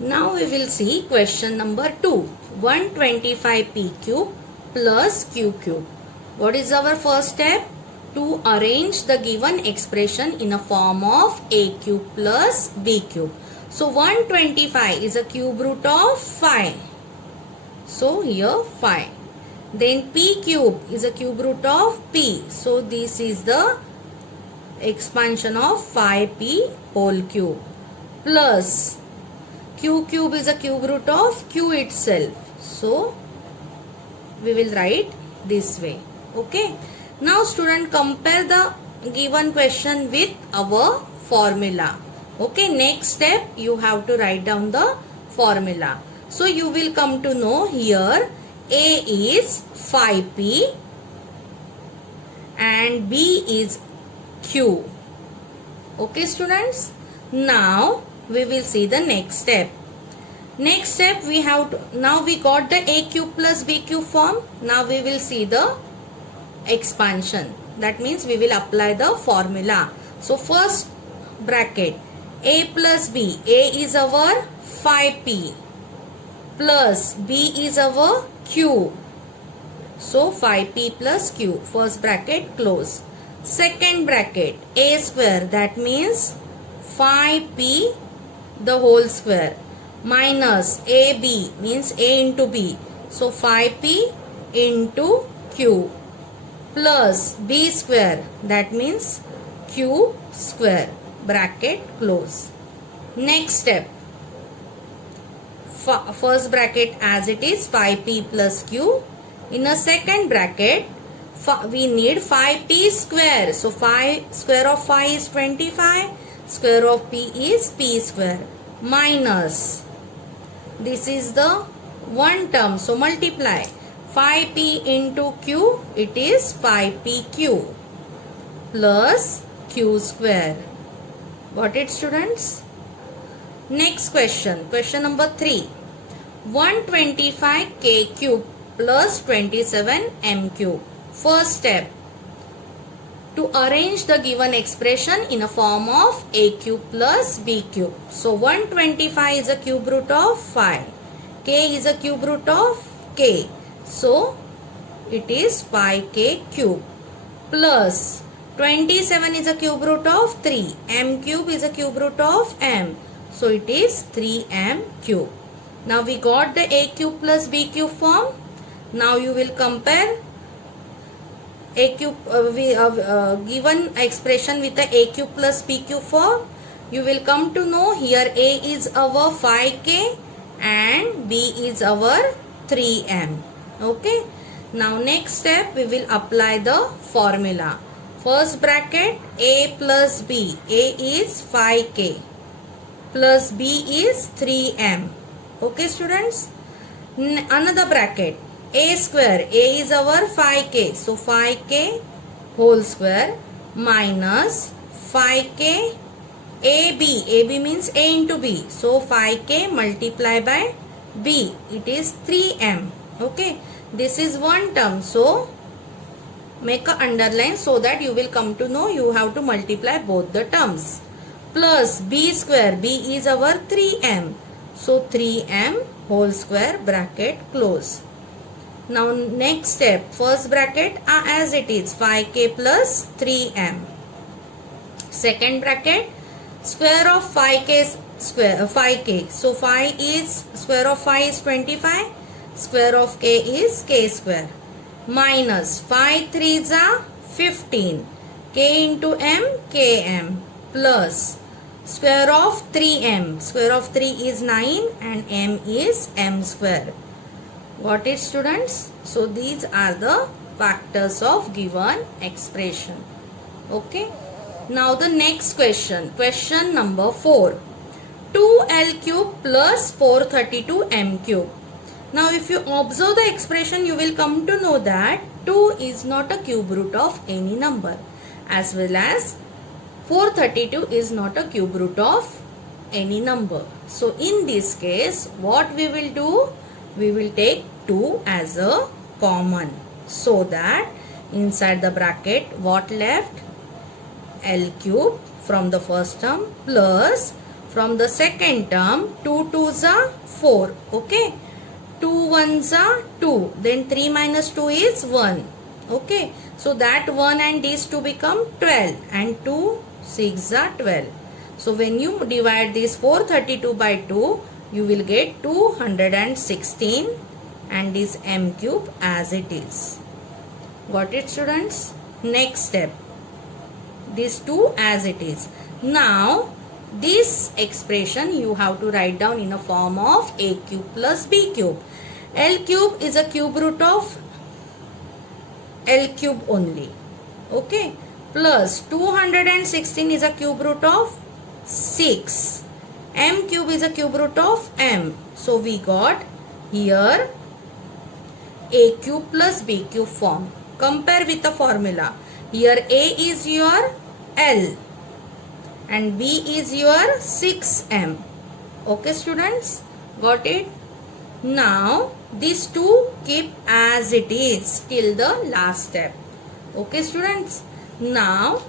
Now we will see question number 2. 125p cube plus q cube. What is our first step? To arrange the given expression in a form of a cube plus b cube. So 125 is a cube root of 5. So here 5. Then p cube is a cube root of p. So this is the expansion of 5p whole cube. Plus q cube is a cube root of q itself. So we will write this way. Okay. Now student, compare the given question with our formula. Okay. Next step, you have to write down the formula. So you will come to know here a is 5p and b is q. Okay students. Now we will see the next step. Next step, we have to, now we got the a cube plus b cube form. Now we will see the expansion. That means we will apply the formula. So first bracket, a plus b. A is our 5p plus b is our q. So 5p plus q. First bracket close. Second bracket, a square. That means 5p the whole square minus ab means a into b. So 5p into q plus b square. That means q square. Bracket close. Next step. First bracket as it is 5p plus q. In a second bracket we need 5p square. So 5 square of 5 is 25. Square of p is p square minus, this is the one term, so multiply 5p into q, it is 5pq plus q square. Got it students? Next question, question number 3. 125k cube plus 27m cube. First step, to arrange the given expression in a form of a cube plus b cube. So 125 is a cube root of 5. K is a cube root of k. So it is 5k cube plus 27 is a cube root of 3. M cube is a cube root of m. So it is 3m cube. Now we got the a cube plus b cube form. Now you will compare a cube given expression with the a cube plus b cube form. You will come to know here a is our 5k and b is our 3m. Okay. Now next step, we will apply the formula. First bracket, a plus b. A is 5k plus b is 3m. Okay students. Another bracket, a square. A is our 5k. So 5k whole square minus 5k ab. AB means a into b. So 5k multiply by b. It is 3m. Okay. This is one term. So make a underline so that you will come to know you have to multiply both the terms. Plus b square. B is our 3m. So 3m whole square bracket close. Now next step, first bracket as it is 5k plus 3m. Second bracket, square of 5k square 5k. So 5 is square of 5 is 25. Square of k is k square minus 5 3s are 15. K into m km plus square of 3m. Square of 3 is 9 and m is m square. Got it students? So these are the factors of given expression. Okay. Now the next question. Question number 4. 2l cube plus 432m cube. Now if you observe the expression, you will come to know that 2 is not a cube root of any number, as well as 432 is not a cube root of any number. So in this case, what we will do? We will take 2 as a common, so that inside the bracket what left? L cube from the first term plus From the second term, 2 2s are 4. Okay. 2 1s are 2. Then 3 minus 2 is 1. Okay. So that 1 and these 2 become 12. And 2 6 are 12. So when you divide this 432 by 2, you will get 216 and this m cube as it is. Got it, students? Next step. These 2 as it is. Now this expression you have to write down in a form of a cube plus b cube. L cube is a cube root of L cube only. Okay. Plus 216 is a cube root of 6. M cube is a cube root of m. So we got here a cube plus b cube form. Compare with the formula. Here a is your L and b is your 6m. Okay, students? Got it? Now these two keep as it is till the last step. Okay, students? Now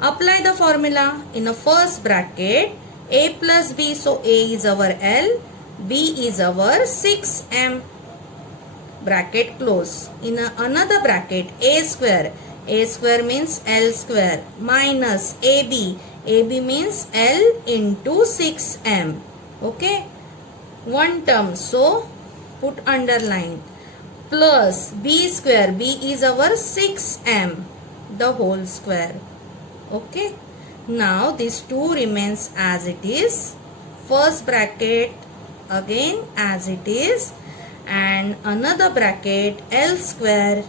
apply the formula in the first bracket. A plus b, so a is our L, b is our 6m. Bracket close. In another bracket, a square. A square means L square minus AB. AB means L into 6m. Okay. One term. So, put underline. Plus B square. B is our 6m. The whole square. Okay. Now, this 2 remains as it is. First bracket again as it is. And another bracket L square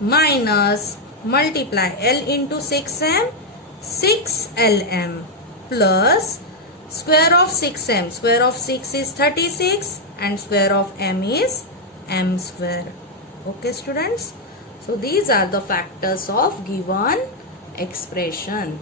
minus multiply L into 6m 6lm plus square of 6m. Square of 6 is 36 and square of m is m square. Okay, students? So these are the factors of given expression.